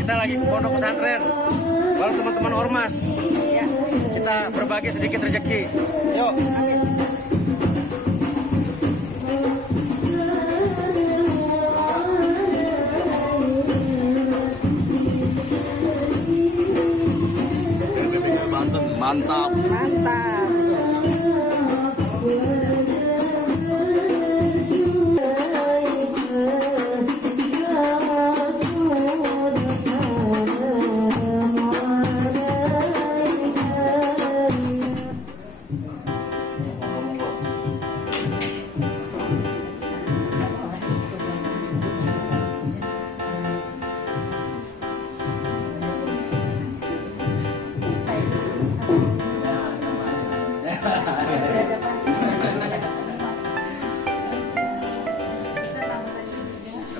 kita lagi ke pondok pesantren. Kalau teman-teman ormas, ya, kita berbagi sedikit rezeki. Yuk. Mantap. Mantap.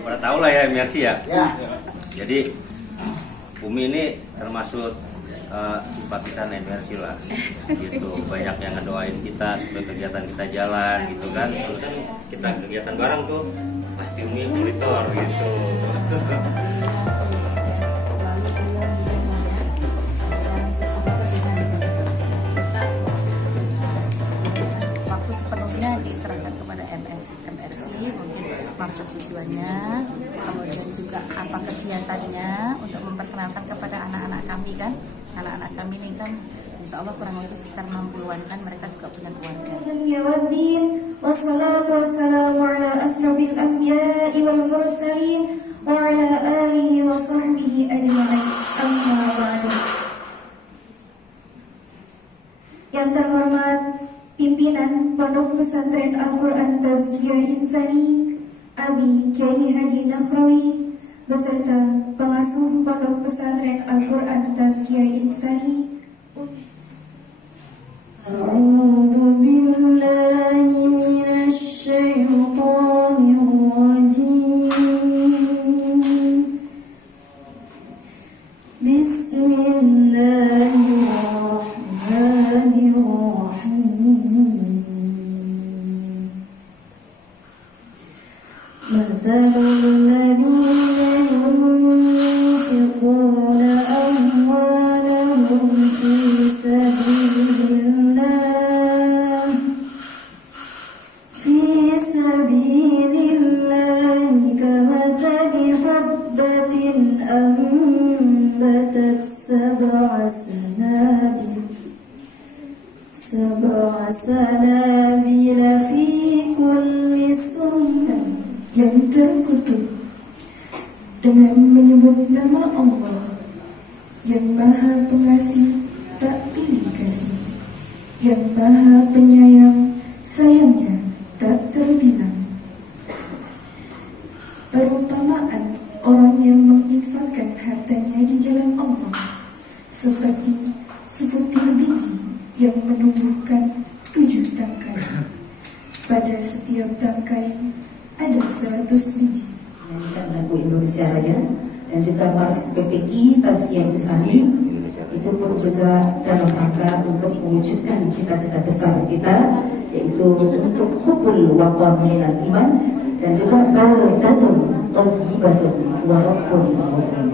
Pada tahu lah ya MRC ya. Ya. Jadi Umi ini termasuk simpatisan MRC lah, gitu. Banyak yang ngedoain kita supaya kegiatan kita jalan, gitu kan. Terus kita kegiatan bareng tuh pasti Umi monitor gitu. Waktu sepenuhnya diserahkan kepada MRC, mungkin maksud tujuannya, kemudian juga apa kegiatannya untuk memperkenalkan kepada anak-anak kami kan. Anak-anak kami ini kan insya Allah kurang lebih sekitar 60-an kan, mereka juga punya keluarga. Wassalatu wassalamu ala asrofil anbiya'i wal mursalin wa ala alihi wa sahbihi ajma'in. Amma ba'du. Yang terhormat pimpinan Pondok Pesantren Al-Quran Tazkiyah Insani Abi Kiai Haji Nakhrawi beserta pengasuh Pondok Pesantren Al-Quran Tazkiyah Insani. A'udzu billahi minasy syaithanir rajim. Bismillahirrahmanirrahim. Mathalul ladzina yunfiquna amwalahum fi sabilillah kamathali habbatin ambatat sab'a sanabila fi kulli sunnah. Yang terkutuk dengan menyebut nama Allah yang Maha Pengasih tak pilih kasih, yang Maha Penyayang sayangnya tak terbilang. Perumpamaan orang yang menginfakkan hartanya di jalan Allah seperti sebutir biji yang menumbuhkan 7 tangkai. Pada setiap tangkai ada 100 biji. Menyanyikan lagu Indonesia Raya dan juga Mars PPK Tazkiyah Insani itu pun juga dalam rangka untuk mewujudkan cita-cita besar kita, yaitu untuk hubbul watan minal iman dan juga baldatun thayyibatun wa rabbun ghafur.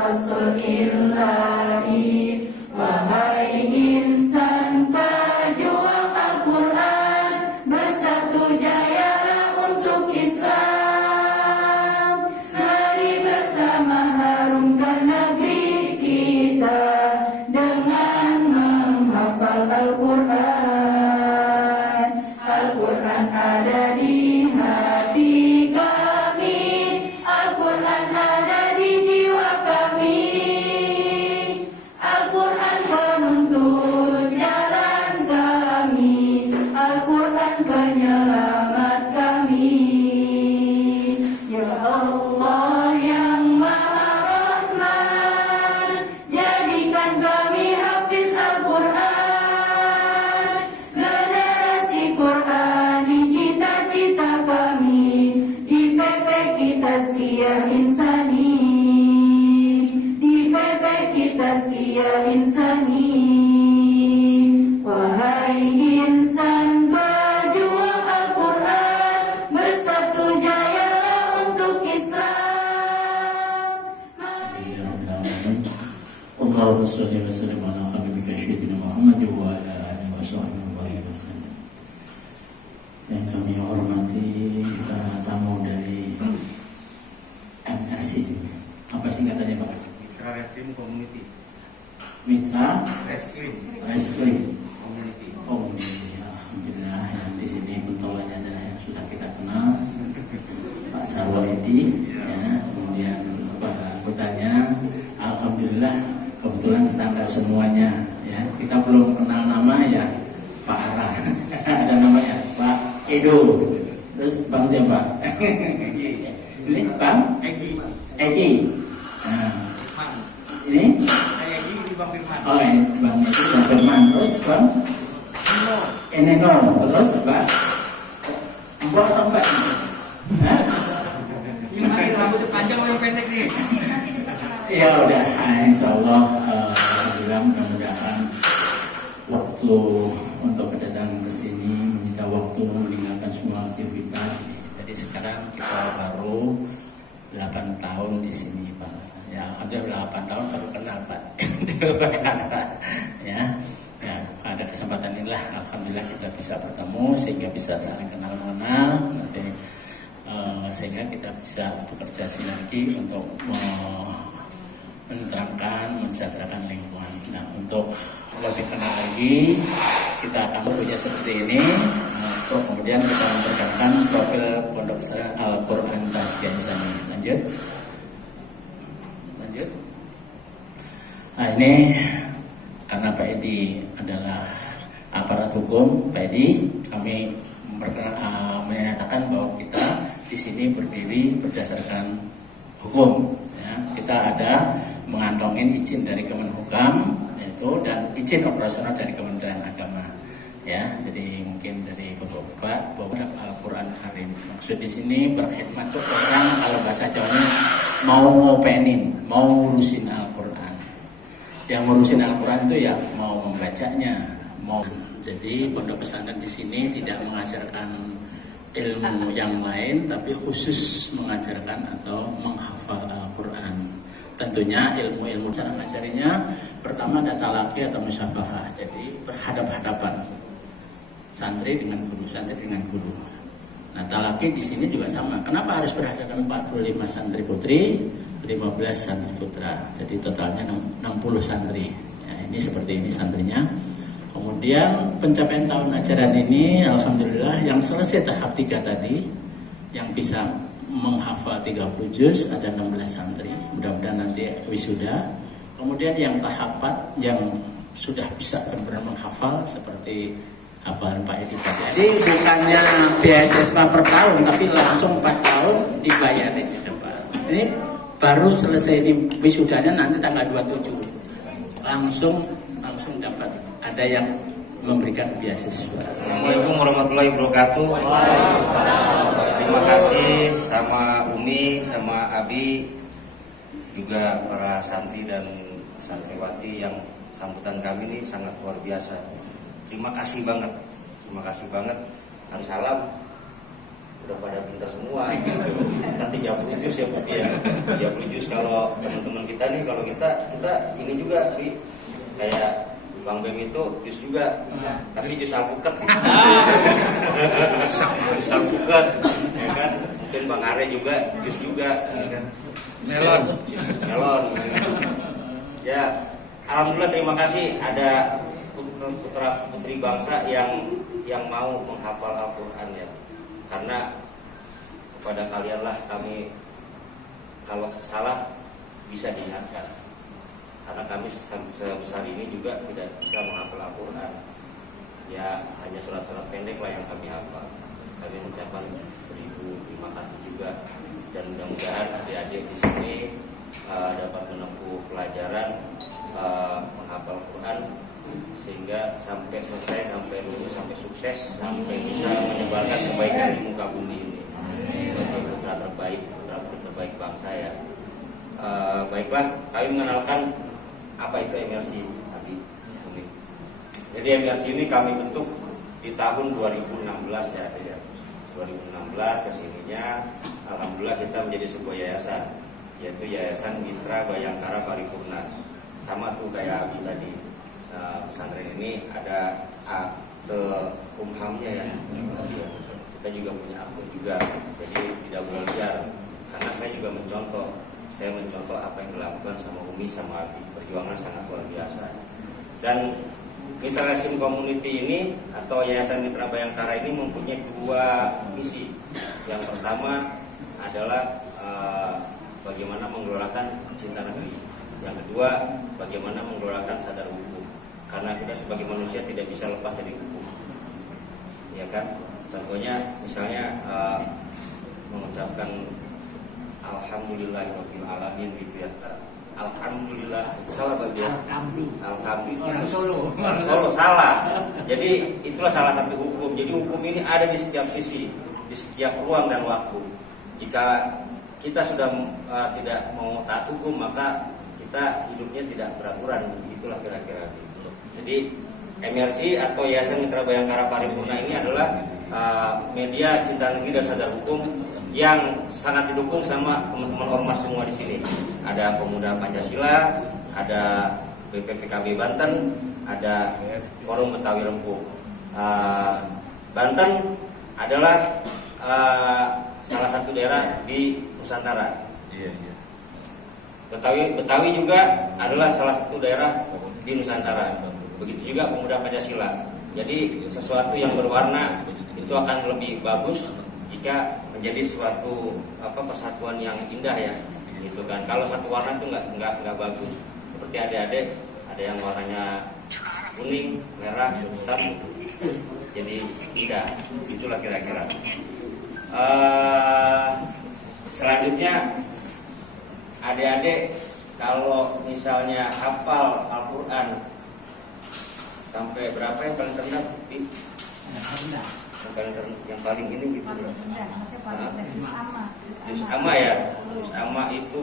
Rasul ilahi. Wahai insan pejuang Al-Quran, bersatu jayalah untuk Islam. Mari bersama harumkan negeri kita dengan menghafal Al-Quran. Al-Quran ada di hati kami, Al-Quran ada di jiwa kami. Al-Quran penuntun jalan kami, Al-Quran penyelamat kami. Ya Allah yang Maha Rahman, jadikan kami hafiz Al-Quran. Generasi Qurani cita-cita kami, di PP kita setia insani, di PP kita setia insani. Wahai insan pejuang Al-Quran, bersatu jayalah untuk Islam. Allahumma sholli wa sallim ala habibika sayyidina Muhammad wa ala alihi wa sahbihi wasallam. Yang kami hormati para tamu dari MRC. Apa singkatannya Pak? Mitra Reskrim Community. Mitra Reskrim Community. Alhamdulillah yang di sini pentolanya adalah yang sudah kita kenal, Pak Sarwa Edi, ya, kemudian para anggotanya. Alhamdulillah kebetulan tetangga semuanya, ya. Kita belum kenal nama ya, Pak Ara. Ada namanya Pak Edo. Terus Bang siapa? Ini Bang Eji. Nah, ini oh ini Bang Eji Bang Firman. Terus Bang Eneno. Terus Mbak Mbak atau Mbak? Ini rambutnya panjang atau pendek nih? Ya udah, insya Allah, alhamdulillah, mudah-mudahan waktu untuk kedatangan ke sini menyita waktu meninggalkan semua aktivitas. Jadi sekarang kita baru 8 tahun di sini Pak. Ya alhamdulillah 8 tahun baru kenal Pak. ya, pada kesempatan inilah alhamdulillah kita bisa bertemu sehingga bisa saling kenal mengenal. Nanti sehingga kita bisa bekerja sinergi untuk menerangkan, mensejahterakan lingkungan. Nah, untuk lebih kenal lagi, kita akan punya seperti ini. Untuk kemudian kita memperkenalkan profil Pondok Pesantren Al-Quran Tazkiyah Insani. Lanjut. Nah, ini karena Pak Edi adalah aparat hukum, Pak Edi, kami menyatakan bahwa kita di sini berdiri berdasarkan hukum. Ya, kita ada mengantongin izin dari Kemenhukam yaitu dan izin operasional dari Kementerian Agama. Ya, jadi mungkin dari Bapak-bapak bahwa Al-Quran Karim. Maksud di sini berkhidmat tuh orang kalau bahasa Jawanya mau ngopenin, mau ngurusin Al-Quran. Yang ngurusin Al-Quran itu ya mau membacanya, mau. Jadi pondok pesantren di sini tidak mengajarkan ilmu yang lain, tapi khusus mengajarkan atau menghafal Al-Quran. Tentunya ilmu-ilmu cara ngajarinya pertama ada talaqi atau musyafahah, jadi berhadap-hadapan santri dengan guru, santri dengan guru. Nah talaqi di sini juga sama. Kenapa harus berhadapan 45 santri putri, 15 santri putra, jadi totalnya 60 santri. Ya, ini seperti ini santrinya. Kemudian pencapaian tahun ajaran ini alhamdulillah yang selesai tahap 3 tadi, yang bisa menghafal 30 juz ada 16 santri, mudah-mudahan nanti wisuda. Kemudian yang tahap 4 yang sudah bisa benar-benar menghafal seperti hafalan Pak Edi tadi. Jadi bukannya beasiswa per tahun, tapi langsung 4 tahun dibayarin di depan. Ini baru selesai di wisudanya nanti tanggal 27 langsung dapat. Ada yang memberikan beasiswa. Assalamualaikum warahmatullahi wabarakatuh. Terima kasih sama Umi, sama Abi, juga para santri dan santriwati yang sambutan kami ini sangat luar biasa. Terima kasih banget. Dan salam udah pada pintar semua. Kan 30 juz ya Bu ya. 30 juz kalau teman-teman kita nih, kalau kita ini juga kayak Bang Bem itu jus juga, tapi jus alpukat. Jus alpukat, ya kan? Mungkin Bang Are juga jus juga, ya kan? Melon. Ya, alhamdulillah, terima kasih ada putra putri bangsa yang mau menghafal Al-Quran ya. Karena kepada kalianlah kami kalau salah bisa diingatkan. Karena kami sebesar ini juga tidak bisa menghafal Al-Quran. Ya hanya surat-surat pendek lah yang kami hafal. Kami mengucapkan beribu terima kasih juga, dan mudah-mudahan adik-adik di sini dapat menempuh pelajaran menghafal Quran sehingga sampai selesai, sampai lulus, sampai sukses, sampai bisa menyebarkan kebaikan di muka bumi ini sebagai putra terbaik bangsa ya. Baiklah, kami mengenalkan apa itu MRC tadi. Jadi MRC ini kami bentuk di tahun 2016 ya. 2016 kesininya, alhamdulillah kita menjadi sebuah yayasan, yaitu Yayasan Mitra Bayangkara Paripurna. Sama tuh kayak Abi tadi, pesantren ini ada akte kumhamnya ya. Kita juga punya akte juga, jadi tidak belajar. Karena saya juga mencontoh apa yang dilakukan sama Umi sama Abi, perjuangan sangat luar biasa. Dan Mitra Resim Community ini atau Yayasan Mitra Bayangkara ini mempunyai dua misi. Yang pertama adalah bagaimana menggelorakan cinta negeri. Yang kedua, bagaimana menggelorakan sadar hukum. Karena kita sebagai manusia tidak bisa lepas dari hukum, ya kan? Contohnya, misalnya mengucapkan Alhamdulillahirabbil alamin gitu ya. Alhamdulillah itu salah bagian. Alhamdulillah itu Solo salah. Jadi itulah salah satu hukum. Jadi hukum ini ada di setiap sisi, di setiap ruang dan waktu. Jika kita sudah tidak mau taat hukum, maka kita hidupnya tidak beraturan. Itulah kira-kira. Jadi MRC atau Yayasan Mitra Bayangkara Paripurna ini adalah media cinta negeri dan sadar hukum yang sangat didukung sama teman-teman ormas semua di sini. Ada Pemuda Pancasila, ada BPPKB Banten, ada Forum Betawi Rempuk. Banten adalah salah satu daerah di Nusantara. Betawi juga adalah salah satu daerah di Nusantara. Begitu juga Pemuda Pancasila. Jadi sesuatu yang berwarna itu akan lebih bagus jika menjadi suatu persatuan yang indah ya, gitu kan. Kalau satu warna itu nggak bagus. Seperti adik-adik, ada yang warnanya kuning, merah, hitam, jadi indah. Itulah kira-kira. Selanjutnya, adik-adik kalau misalnya hafal Al-Quran sampai berapa yang paling rendah? Yang paling ini gitu. Juz amma ya. Juz amma itu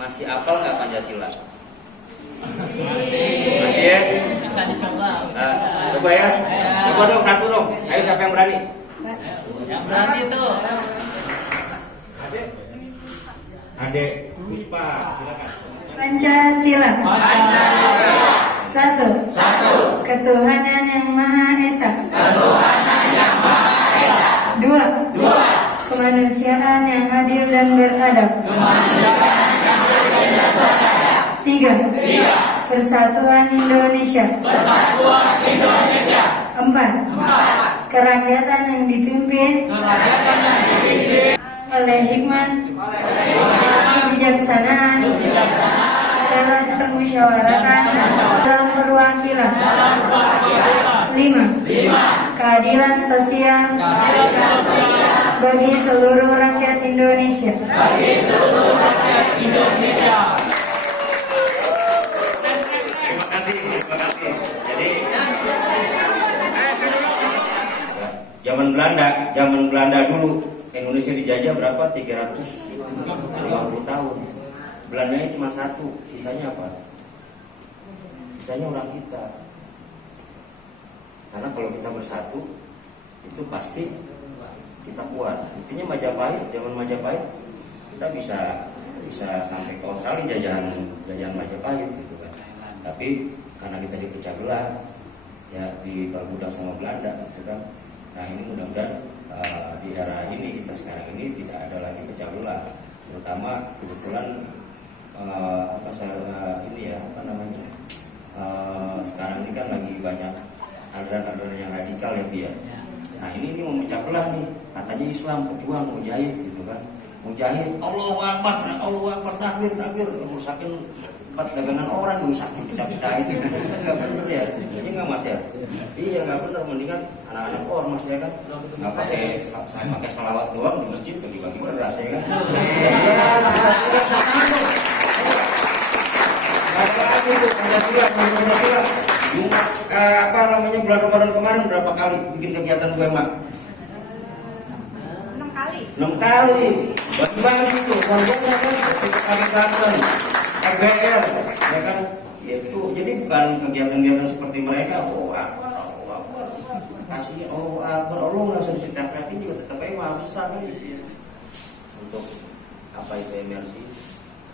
masih hafal nggak Pancasila? Masih ya? Bisa dicoba. Coba ya. Coba dong satu dong. Ayo siapa yang berani? Yang berani tuh. Adek Puspa, silakan. Pancasila. Satu. Ketuhanan yang Maha Esa. Dua. Kemanusiaan yang adil dan beradab. Tiga. Persatuan Indonesia. Empat. Kerakyatan yang dipimpin oleh hikmat, kebijaksanaan, dalam permusyawaratan, dalam perwakilan. 5. Keadilan sosial bagi seluruh rakyat Indonesia. Terima kasih. Jadi zaman Belanda dulu Indonesia dijajah berapa? 350 tahun. Belandanya cuma satu, sisanya apa? Sisanya orang kita. Karena kalau kita bersatu, itu pasti kita kuat. Intinya Majapahit, zaman Majapahit kita bisa bisa sampai ke Australia jajahan Majapahit gitu kan. Tapi karena kita dipecah belah, ya diperbudak sama Belanda gitu kan. Nah ini mudah-mudahan di era ini kita sekarang ini tidak ada lagi pecah belah. Terutama kebetulan sekarang ini kan lagi banyak aliran-aliran yang radikal ya dia. Nah ini memecah belah nih, katanya Islam pejuang mujahid gitu kan. Mujahid, Allahu Akbar, takbir, merusakin tempat dagangan orang, dirusakin, pecah-pecahin. Enggak bener ya, ini nggak Mas ya? Iya nggak bener, mendingan anak-anak ormas ya kan, nggak pakai salawat doang di masjid bagi-bagi beras ya kan? Bulan Ramadan kemarin berapa kali bikin kegiatan UMA? 6 kali. Bagi-bagi itu, luar biasa kan? Kegiatan FBR, ya kan? Itu jadi bukan kegiatan-kegiatan seperti mereka. Oh Akbar, kasihnya oh Akbar, Allah langsung diceritakan juga tetap aja besar kan gitu ya. Untuk apa itu MRC,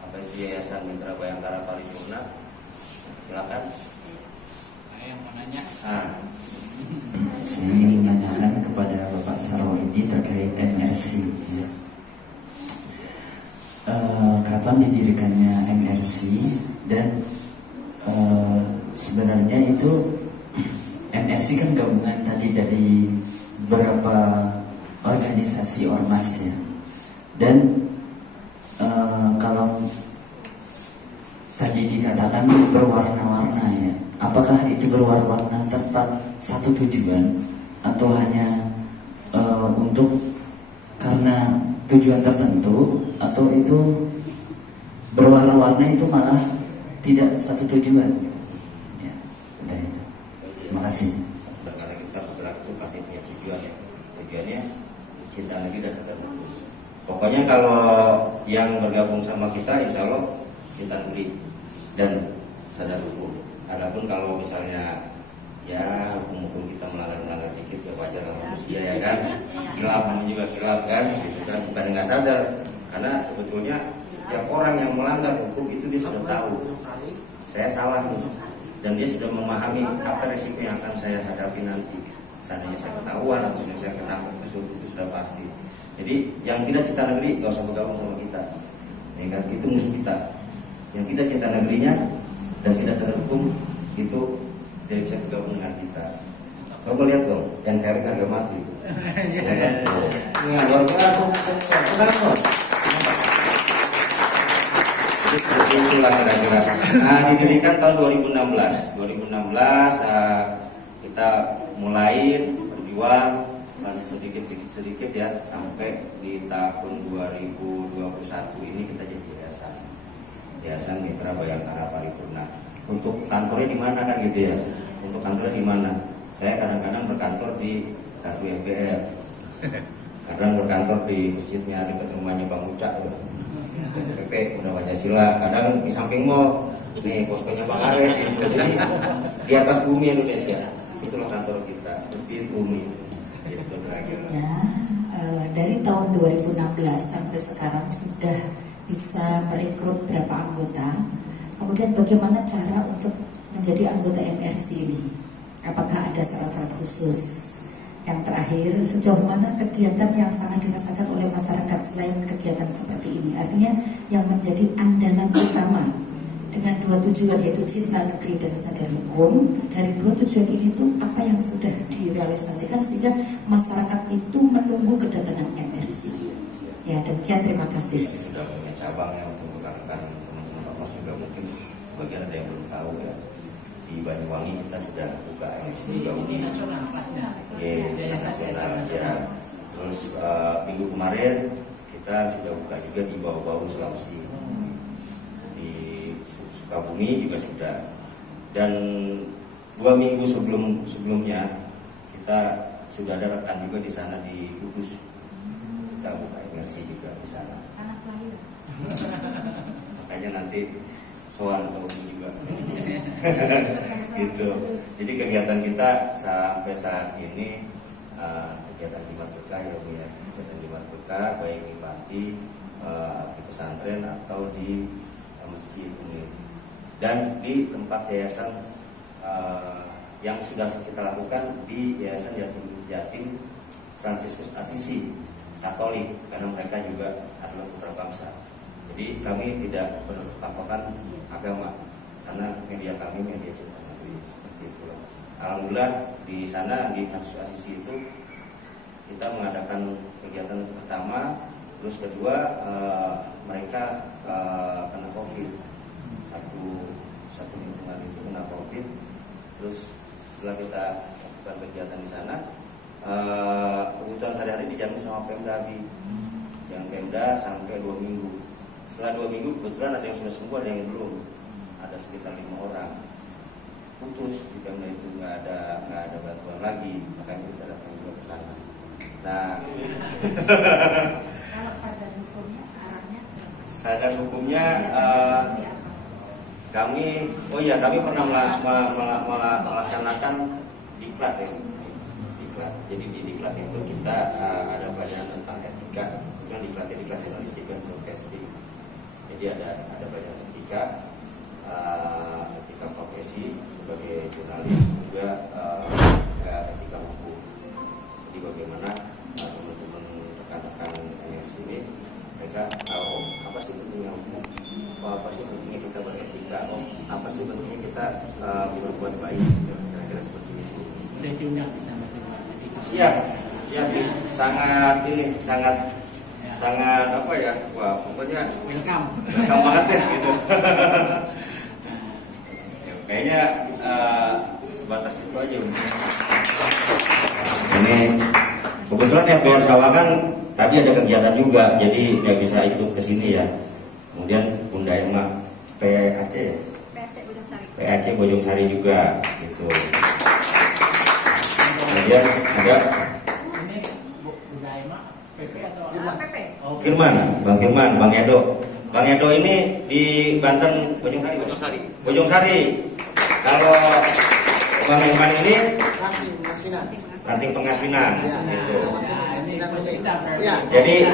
apa itu Yayasan Mitra Bayangkara Paripurna, silakan. Saya yang mau nanya. Saya ingin menanyakan kepada Bapak Sarwoidi terkait MRC ya. Kapan didirikannya MRC dan sebenarnya itu MRC kan gabungan tadi dari beberapa organisasi ormas ya. Dan kalau tadi dikatakan berwarna-warna ya, apakah itu berwarna-warna tepat satu tujuan atau hanya untuk karena tujuan tertentu, atau itu berwarna-warna itu malah tidak satu tujuan ya, udah itu. Terima kasih. Karena kita bergerak itu pasti punya tujuan ya, tujuannya cinta negeri dan sadar hukum. Pokoknya kalau yang bergabung sama kita insya Allah cinta negeri dan sadar hukum. Adapun kalau misalnya ya hukum kita melanggar dikit ya wajar manusia ya kan, khilaf juga khilaf kan, gitu kan, bukan nggak sadar. Karena sebetulnya setiap orang yang melanggar hukum itu dia sudah tahu saya salah nih, dan dia sudah memahami apa resiko yang akan saya hadapi nanti. Seandainya saya ketahuan atau sudah saya ketangkap itu sudah pasti. Jadi yang tidak cinta negeri gak usah bergabung sama kita, ya kan? Itu musuh kita. Yang tidak cinta negerinya dan tidak sadar hukum itu tidak bisa bergabung dengan kita. Coba lihat dong, NKRI harga mati itu. Ya kan? Ini luar biasa. Itulah kira-kira. Nah, didirikan tahun 2016. 2016 kita mulai berjuang sedikit ya, sampai di tahun 2021 ini kita jadi Yayasan Mitra Bayangkara Paripurna. Untuk kantornya di mana kan gitu ya? Untuk kantornya di mana? Saya kadang-kadang berkantor di Gardu MPR, kadang berkantor di masjidnya dekat rumahnya Bang Ucak, PP Muda Pancasila, kadang di samping mall, nih poskonya Bang Arif, jadi di atas bumi Indonesia. Itulah kantor kita, seperti itu Umi. Itu ya, dari tahun 2016 sampai sekarang sudah bisa merekrut berapa anggota? Kemudian bagaimana cara untuk menjadi anggota MRC ini? Apakah ada syarat-syarat khusus? Yang terakhir, sejauh mana kegiatan yang sangat dirasakan oleh masyarakat selain kegiatan seperti ini? Artinya yang menjadi andalan utama dengan dua tujuan, yaitu cinta negeri dan sadar hukum. Dari dua tujuan ini tuh apa yang sudah direalisasikan sehingga masyarakat itu menunggu kedatangan MRC? Ya, demikian, terima kasih. Sudah punya cabang yang untuk rekan-rekan teman-teman ormas juga mungkin sebagian ada yang belum tahu ya. Di Banyuwangi kita sudah buka MRC juga di nasional ya. Terus minggu kemarin kita sudah buka juga di Bau-Bau Sulawesi, di Sukabumi juga sudah, dan 2 minggu sebelumnya kita sudah ada rekan juga di sana di Kudus, kita buka MRC juga di sana. Makanya nanti soal juga gitu. Jadi kegiatan kita sampai saat ini kegiatan Jumat Berkah ya Bu ya, kegiatan Jumat Berkah baik di Pati di pesantren atau di masjid ini. Dan di tempat yayasan yang sudah kita lakukan di Yayasan Yatim Fransiskus Asisi Katolik, karena mereka juga adalah putra bangsa. Jadi kami tidak berpatokan agama, karena media kami media cinta negeri, seperti itulah. Alhamdulillah di sana di Fransiskus Asisi itu kita mengadakan kegiatan pertama, terus kedua mereka kena COVID, satu lingkungan itu kena COVID. Terus setelah kita lakukan kegiatan di sana, kebutuhan sehari-hari dijamin sama Pemda jangan Pemda sampai 2 minggu. Setelah 2 minggu kebetulan ada yang sudah sembuh, ada yang belum, ada sekitar 5 orang. Putus di Pemda itu, nggak ada bantuan lagi, makanya kita datang juga ke sana. Nah, Kalau sadar hukumnya arahnya? sadar hukumnya kami pernah melaksanakan diklat ya. Diklat. Jadi di diklat itu kita ada pelajaran tentang etika, bukan diklat jurnalistik dan broadcasting. Jadi ada pelajaran etika profesi sebagai jurnalis, juga etika hukum. Jadi bagaimana teman-teman rekan-rekan MRC ini mereka tahu apa sih pentingnya hukum, apa sih pentingnya kita beretika, apa sih pentingnya kita berbuat baik, kira-kira seperti itu. Udah diundang kita Siap, sangat apa ya, wah pokoknya welcome banget ya gitu. Kayaknya sebatas itu aja. Ini kebetulan FPR Sawangan tadi ada kegiatan juga, jadi nggak bisa ikut ke sini ya. Kemudian Bunda Emma PAC Bojong Sari juga gitu. Kemudian ada Bunda Emma PP atau PP? Bang Firman, Bang Edo. Bang Edo ini di Banten Bojong Sari. Kalau Bang Irman ini Ranting Pengasinan gitu. Jadi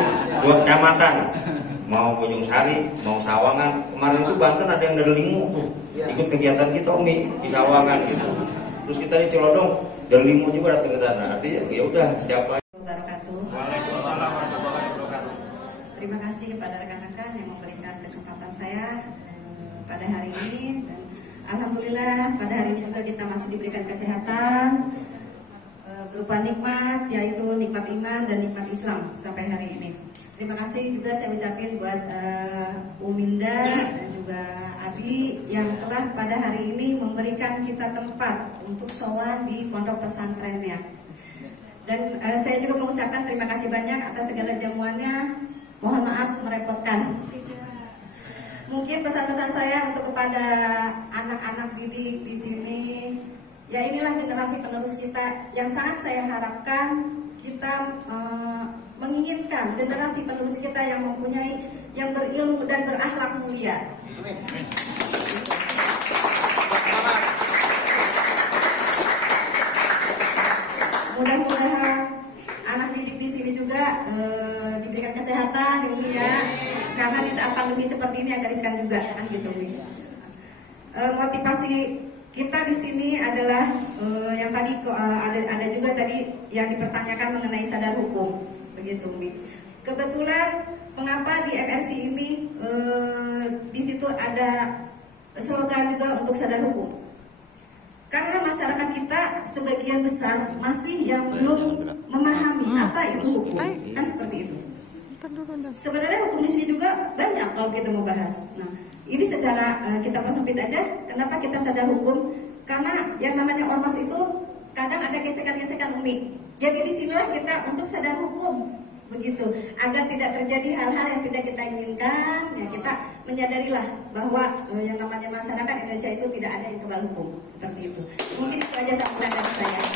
2 kecamatan, mau Bojong Sari, mau Sawangan. Kemarin itu Banten ada yang dari Lingu tuh ikut kegiatan kita Umi di Sawangan gitu. Terus kita di Celodong dari Lingu juga datang ke sana. Artinya ya udah siapa. Waalaikumsalam warahmatullahi wabarakatuh. Terima kasih kepada rekan-rekan yang memberikan kesempatan saya pada hari ini, dan alhamdulillah pada hari ini juga kita masih diberikan kesehatan berupa nikmat, yaitu nikmat iman dan nikmat Islam sampai hari ini. Terima kasih juga saya ucapin buat Uminda dan juga Abi yang telah pada hari ini memberikan kita tempat untuk sowan di pondok pesantrennya. Dan saya juga mengucapkan terima kasih banyak atas segala jamuannya. Mohon maaf merepotkan. Mungkin pesan-pesan saya untuk kepada anak-anak didik di sini, ya inilah generasi penerus kita yang sangat saya harapkan kita menginginkan generasi penerus kita yang mempunyai, yang berilmu dan berakhlak mulia. Mudah-mudahan anak didik di sini juga diberikan kesehatan, ya, karena di saat pandemi seperti ini agak riskan juga, kan gitu, motivasi kita di sini adalah yang tadi ada juga tadi yang dipertanyakan mengenai sadar hukum, begitu, Kebetulan mengapa di MRC ini di situ ada slogan juga untuk sadar hukum? Karena masyarakat kita sebagian besar masih yang belum memahami apa itu hukum, kan seperti itu. Sebenarnya hukum di sini juga banyak kalau kita mau bahas. Nah, ini secara kita persempit aja. Kenapa kita sadar hukum? Karena yang namanya ormas itu kadang ada gesekan-gesekan Umi. Jadi disinilah kita untuk sadar hukum, begitu, agar tidak terjadi hal-hal yang tidak kita inginkan. Ya, kita menyadarilah bahwa yang namanya masyarakat Indonesia itu tidak ada yang kebal hukum, seperti itu. Mungkin itu aja sambutan dari saya.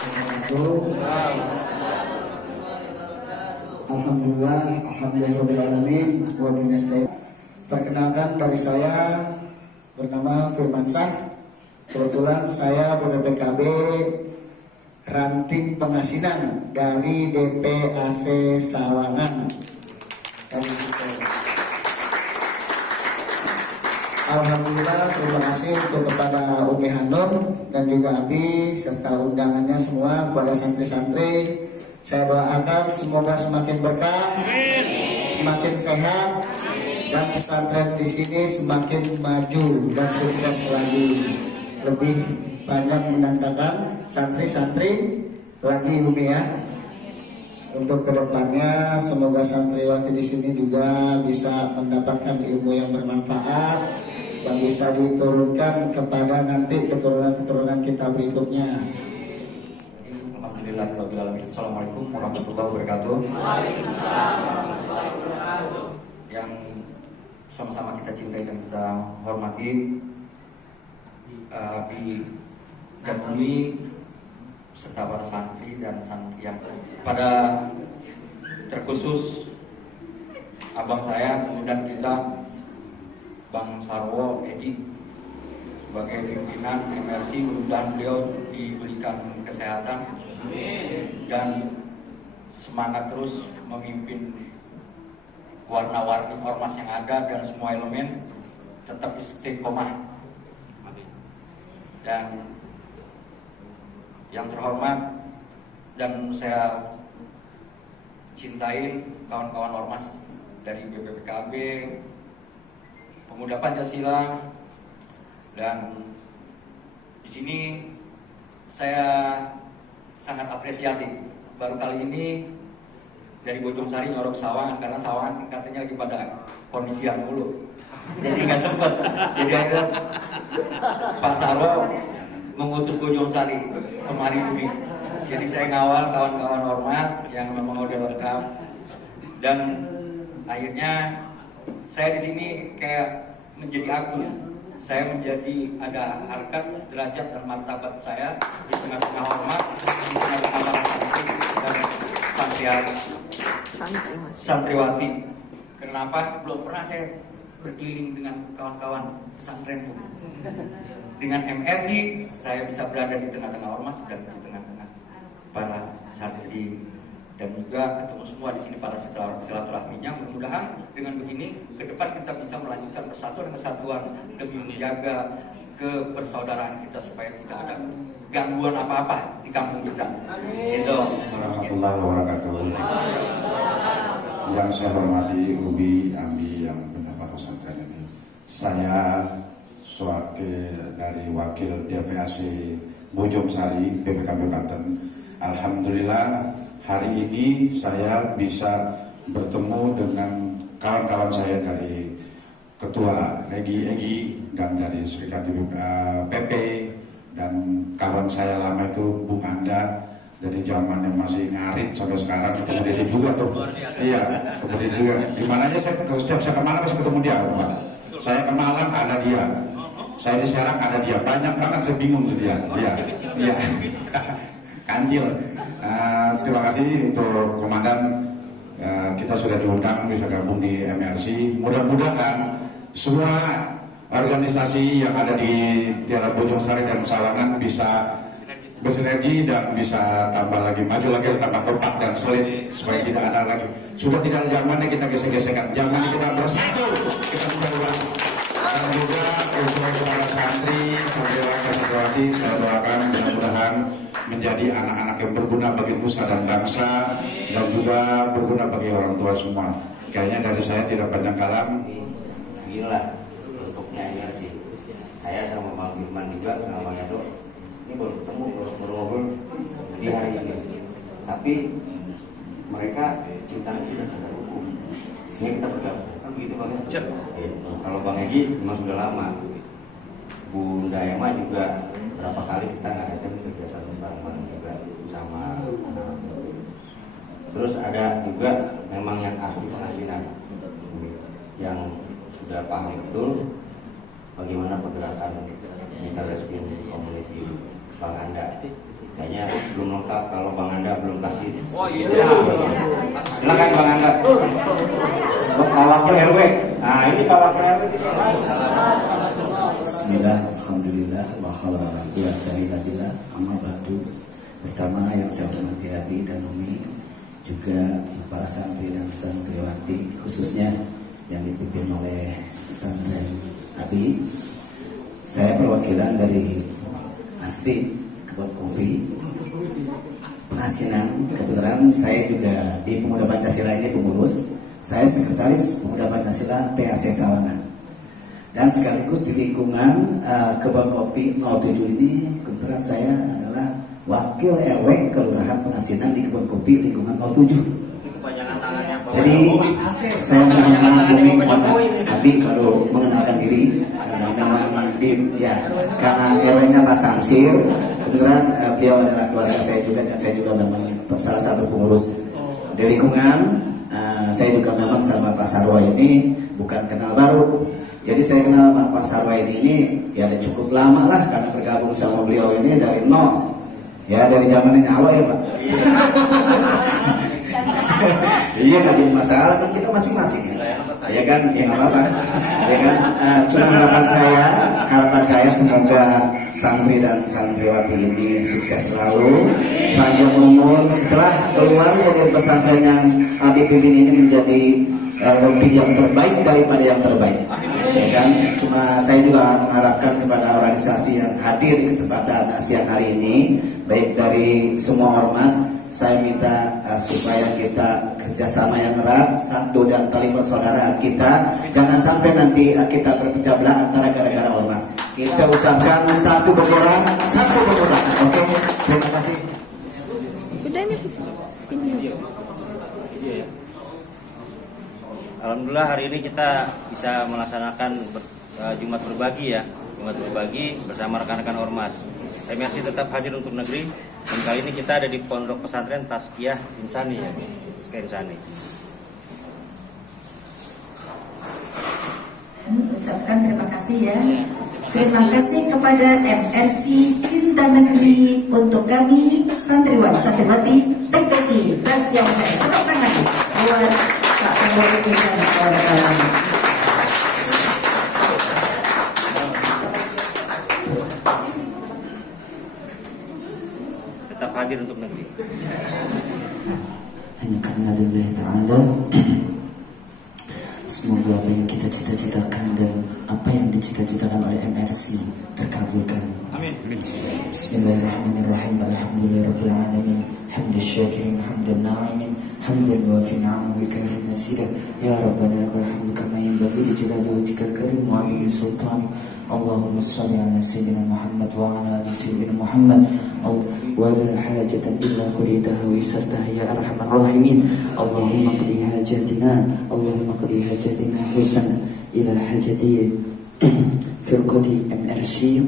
Alhamdulillahirobbilalamin. Perkenalkan, dari saya bernama Firmansyah. Kebetulan saya BPKB Ranting Pengasinan dari DPAC Sawangan. Alhamdulillah, terima kasih untuk kepada Umi Hanum dan juga Abi serta undangannya semua kepada santri-santri. Saya doakan semoga semakin berkah, semakin sehat, dan pesantren di sini semakin maju dan sukses lagi. Lebih banyak mendatangkan santri-santri lagi, Umi ya. Untuk kedepannya semoga santriwati di sini juga bisa mendapatkan ilmu yang bermanfaat yang bisa diturunkan kepada nanti keturunan-keturunan kita berikutnya. Alhamdulillahirobbilalamin. Assalamualaikum warahmatullahi wabarakatuh. Yang sama-sama kita cintai dan kita hormati, Abi dan Umi serta para santri dan santriah, pada terkhusus abang saya dan kita Bang Sarwo Edi sebagai pimpinan MRC. Mudah-mudahan beliau diberikan kesehatan dan semangat terus memimpin warna-warni ormas yang ada dan semua elemen tetap istiqomah. Dan yang terhormat dan saya cintain kawan-kawan ormas dari BPPKB, Pemuda Pancasila, dan di sini saya sangat apresiasi baru kali ini dari Bojong Sari nyorok Sawangan, karena Sawangan katanya lagi pada kondisian mulu, jadi nggak sempet. Jadi ada Pak Sarwo mengutus Bojong Sari kemari ini. Jadi saya ngawal kawan-kawan ormas yang memang udah lengkap, dan akhirnya saya di sini kayak menjadi agung. Saya menjadi ada harkat, derajat dan martabat saya di tengah-tengah ormas, di tengah-tengah para santri dan santriwati. Kenapa? Belum pernah saya berkeliling dengan kawan-kawan pesantren. Dengan MRC saya bisa berada di tengah-tengah ormas dan di tengah-tengah para santri, dan juga ketemu semua di sini para silaturahminya. Mudah-mudahan dengan begini ke depan kita bisa melanjutkan persatuan dan kesatuan demi menjaga kebersaudaraan kita supaya tidak ada gangguan apa-apa di kampung kita. Itu. Warahmatullahi wabarakatuh. Yang saya hormati Ubi Ambi yang pendapat pesantren ini. Saya sebagai dari wakil DPAC Bojong Sari BPKB Banten. Alhamdulillah hari ini saya bisa bertemu dengan kawan-kawan saya dari Ketua Egi dan dari Serikat PP, dan kawan saya lama itu Bung Anda dari zaman yang masih ngarit sampai sekarang, ketemu dia juga tuh. Iya, ketemu dia juga. Di mananya setiap saya kemana pasti ketemu dia, Pak. Saya ke Malang ada dia. Saya di Serang ada dia. Banyak banget, saya bingung tuh dia. Iya. Kancil. Terima kasih untuk komandan. Kita sudah diundang bisa gabung di MRC. Mudah-mudahan semua organisasi yang ada di daerah Bojong Sari dan Sawangan bisa bersinergi dan bisa tambah lagi, maju lagi, tambah kompak dan solid supaya tidak ada lagi. Sudah tidak zamannya kita gesek-gesekan, zamannya kita bersatu, kita udah. Dan juga untuk para santri, santriwati, saya doakan mudah-mudahan menjadi anak-anak yang berguna bagi nusa dan bangsa, dan juga berguna bagi orang tua semua. Kayaknya dari saya tidak panjang kalam. Gila bentuknya MRC. Saya sama Bang Firman juga sama Bang Yado ini baru ketemu, baru ngobrol di hari ini. Tapi mereka cinta negeri dan sadar hukum, sehingga kita bergabung. Kan begitu Bang? Kalau Bang Egi memang sudah lama. Bunda Ema juga berapa kali kita ngadakan kegiatan bareng-bareng juga sama anak-anak. Terus ada juga memang yang asli pengasinan, yang sudah paham betul bagaimana pergerakan Mitra Rescue Community Bang Anda. Kayaknya belum lengkap kalau Bang Anda belum kasih. Oh iya. Silakan Bang Anda. Pak Wakil RW. Nah ini Pak Wakil RW. Bismillah, alhamdulillah, wa hawla wa la quwwata illa billah. Amma ba'du. Pertama yang saya hormati Abi dan Umi, juga para santri dan santriwati, khususnya yang dipimpin oleh pesantren Abi. Saya perwakilan dari ASTI Kebun Kopi Pengasinan. Kebetulan saya juga di Pemuda Pancasila ini pengurus. Saya sekretaris Pemuda Pancasila PAC Sawangan. Dan sekaligus di lingkungan Kebun Kopi 07 ini, kebetulan saya adalah wakil RW Kelurahan Pengasinan di Kebun Kopi lingkungan 07. Jadi saya mengenal Bumi Abi baru mengenalkan diri karena memang karena RW-nya Pak Samsir, kebetulan beliau adalah keluarga saya juga dan saya juga memang salah satu pengurus di lingkungan. Saya juga memang sama Pak Sarwa ini bukan kenal baru. Jadi saya kenal Pak Sarwa ini ya udah cukup lama lah karena bergabung sama beliau ini dari nol. Ya dari zamannya Alo ya Pak. Iya nggak jadi masalah kan kita masing-masing ya kan ya nggak apa-apa ya kan. Cuma harapan saya semoga santri dan santriwati ini sukses selalu, panjang umur setelah keluar dari pesantren yang Abi pimpin ini menjadi lebih yang terbaik daripada yang terbaik ya kan. Cuma saya juga mengharapkan kepada organisasi yang hadir di kesempatan siang hari ini, baik dari semua ormas, saya minta supaya kita kerjasama yang erat, satu dan tali persaudaraan kita. Jangan sampai nanti kita berpecah belah antara gara-gara ormas. Kita ucapkan satu bendera, satu pemuda. Oke, terima kasih. Alhamdulillah hari ini kita bisa melaksanakan Jumat berbagi ya, Jumat berbagi bersama rekan-rekan ormas. MRC tetap hadir untuk negeri. Dan kali ini kita ada di Pondok Pesantren Tazkiyah Insani ya, Tazkiyah Insani. Ucapkan terima kasih ya. Terima kasih kepada MRC Cinta Negeri untuk kami santriwan santriwati PPK Tazkiyah Insani. Tepuk tangan buat Pak Sanggari dan kawan-kawan. Hadir untuk negeri. Hanya karena lillahi ta'ala, semoga apa yang kita cita-citakan dan apa yang dicita-citakan oleh MRC terkabulkan. Amin. Bismillahirrahmanirrahim. Alhamdulillahirabbil alamin. Hamdal syakirin, hamdal na'imin, hamdal muwafi ni'amahu wa kafi mazidah. Ya Rabbana lakal hamdu kama yanbaghi li jalali wajhikal karim wa 'azimi sultanik. Allahumma shalli ala sayyidina Muhammad wa ala ali sayyidina Muhammad. ولا حاجة إلا قضيتها ويسرتها يا أرحم الراحمين. اللهم اقضي حاجتنا، اللهم اقضي حاجتنا حسنا إلى حاجة فرقة MRC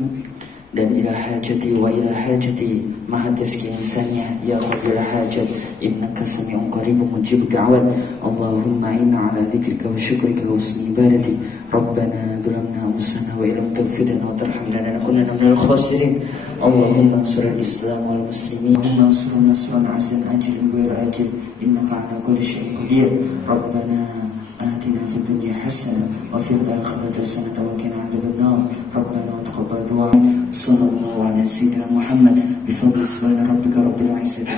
dan ila hajati wa ila hajati maha tazkiyah ya rabbil hajat innaka sami'un qaribun mujibud da'wat. Allahumma inna ala dzikrika wa syukrika wa husni ibadati. Rabbana dzulamna anfusana wa illam taghfir lana wa tarhamna lanakunanna minal khasirin. Allahumma ansur al-islam wal muslimin. Allahumma ansur nasran azan ajil wa ajil innaka ala kulli syai'in qadir. Rabbana آتنا في الدنيا حسنة وفي الآخرة حسنة وقنا عذاب النار. ربنا وتقبل دعاء. صلى الله على سيدنا محمد بفضل سبحان ربك رب العزة.